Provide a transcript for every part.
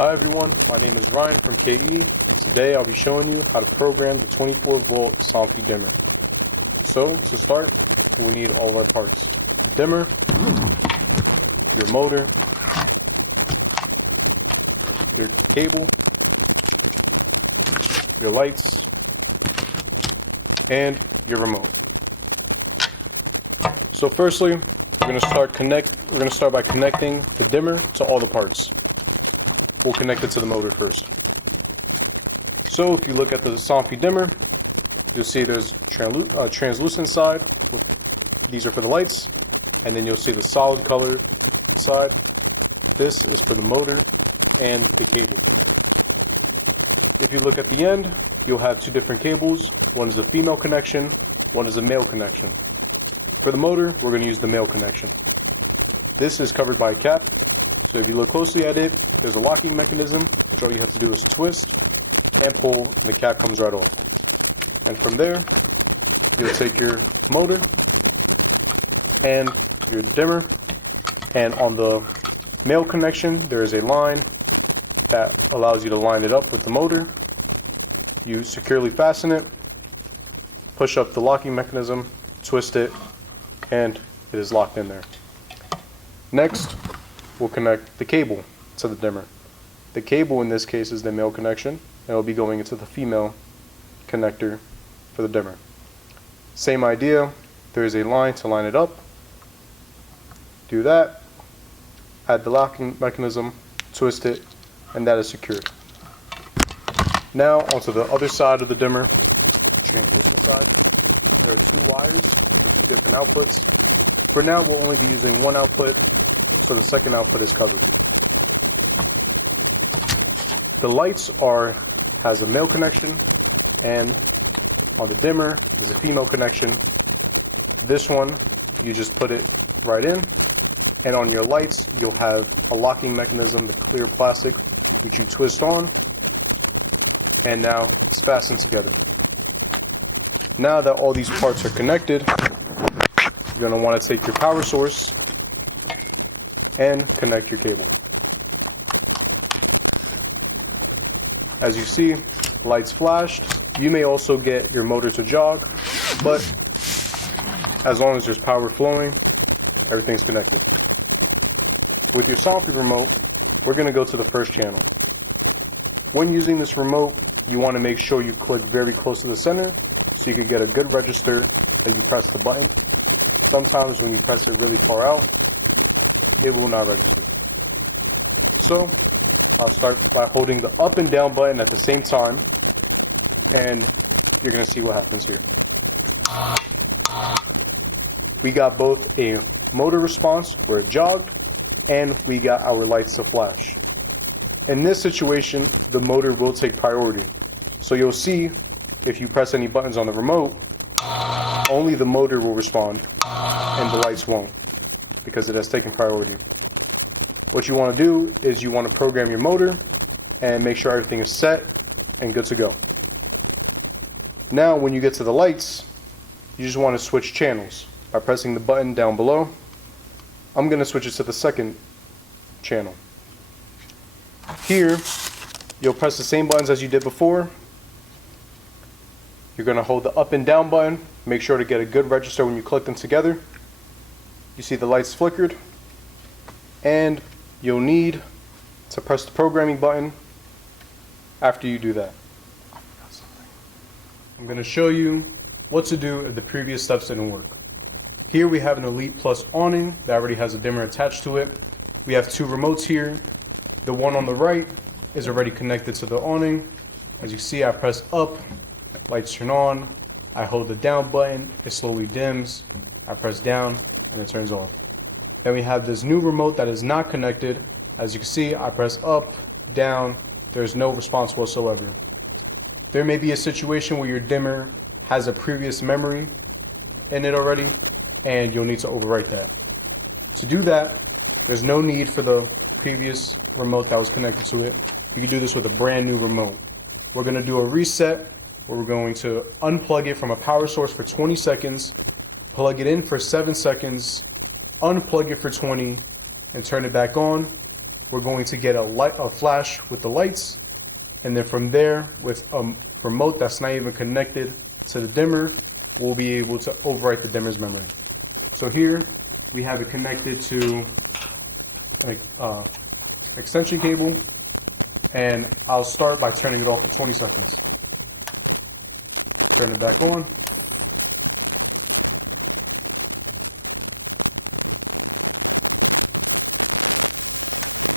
Hi everyone, my name is Ryan from KE. Today I'll be showing you how to program the 24-volt Somfy dimmer. So to start, we'll need all of our parts. The dimmer, your motor, your cable, your lights, and your remote. So firstly, we're going to start by connecting the dimmer to all the parts. We'll connect it to the motor first. So if you look at the Somfy dimmer, you'll see there's translucent side. These are for the lights, and then you'll see the solid color side. This is for the motor and the cable. If you look at the end, you'll have two different cables. One is a female connection, one is a male connection. For the motor, we're going to use the male connection. This is covered by a cap. So if you look closely at it, there's a locking mechanism, which all you have to do is twist and pull, and the cap comes right off. And from there, you'll take your motor and your dimmer, and on the male connection, there is a line that allows you to line it up with the motor. You securely fasten it, push up the locking mechanism, twist it, and it is locked in there. Next, we'll connect the cable to the dimmer. The cable in this case is the male connection, and it'll be going into the female connector for the dimmer. Same idea, there is a line to line it up. Do that, add the locking mechanism, twist it, and that is secured. Now onto the other side of the dimmer, translucent side. There are two wires for two different outputs. For now, we'll only be using one output, so the second output is covered. The lights has a male connection, and on the dimmer is a female connection. This one, you just put it right in, and on your lights, you'll have a locking mechanism, the clear plastic, which you twist on, and now it's fastened together. Now that all these parts are connected, you're going to want to take your power source and connect your cable. As you see, lights flashed. You may also get your motor to jog, but as long as there's power flowing, everything's connected. With your Somfy remote, we're going to go to the first channel. When using this remote, you want to make sure you click very close to the center so you can get a good register that you press the button. Sometimes when you press it really far out, it will not register. So I'll start by holding the up and down button at the same time, and you're going to see what happens here. We got both a motor response where it jogged, and we got our lights to flash. In this situation, the motor will take priority. So you'll see if you press any buttons on the remote, only the motor will respond and the lights won't, because it has taken priority. What you want to do is you want to program your motor and make sure everything is set and good to go. Now when you get to the lights, you just want to switch channels by pressing the button down below. I'm going to switch it to the second channel. Here, you'll press the same buttons as you did before. You're going to hold the up and down button. Make sure to get a good register when you click them together. You see the lights flickered, and you'll need to press the programming button after you do that. I'm going to show you what to do if the previous steps didn't work. Here we have an Elite Plus awning that already has a dimmer attached to it. We have two remotes here. The one on the right is already connected to the awning. As you see, I press up, lights turn on. I hold the down button, it slowly dims. I press down, and it turns off. Then we have this new remote that is not connected. As you can see, I press up, down, there's no response whatsoever. There may be a situation where your dimmer has a previous memory in it already, and you'll need to overwrite that. To do that, there's no need for the previous remote that was connected to it. You can do this with a brand new remote. We're going to do a reset where we're going to unplug it from a power source for 20 seconds, plug it in for 7 seconds, unplug it for 20, and turn it back on. we're going to get a flash with the lights, and then from there, with a remote that's not even connected to the dimmer, we'll be able to overwrite the dimmer's memory. So here, we have it connected to an extension cable, and I'll start by turning it off for 20 seconds. Turn it back on.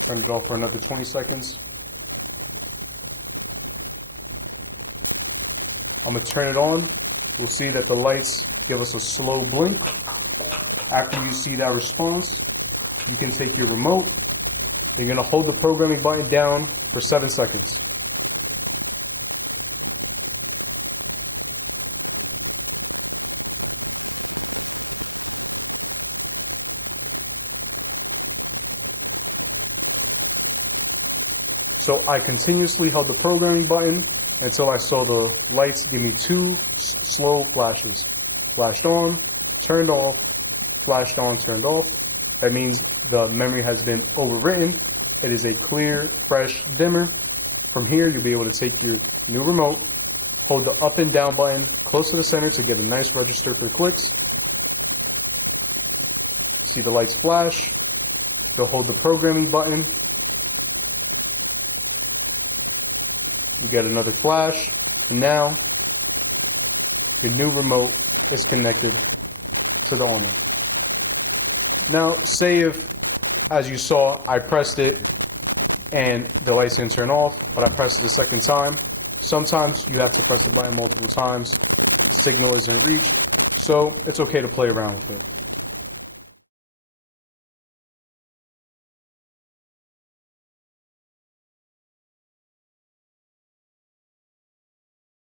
Turn it off for another 20 seconds. I'm going to turn it on. We'll see that the lights give us a slow blink. After you see that response, you can take your remote. You're going to hold the programming button down for 7 seconds. So I continuously held the programming button until I saw the lights give me 2 slow flashes. Flashed on, turned off, flashed on, turned off. That means the memory has been overwritten. It is a clear, fresh dimmer. From here, you'll be able to take your new remote, hold the up and down button close to the center to get a nice register for the clicks. See the lights flash. You'll hold the programming button. You get another flash, and now your new remote is connected to the owner. Now, say if, as you saw, I pressed it and the lights didn't turn off, but I pressed it a second time. Sometimes you have to press the button multiple times, signal isn't reached, so it's okay to play around with it.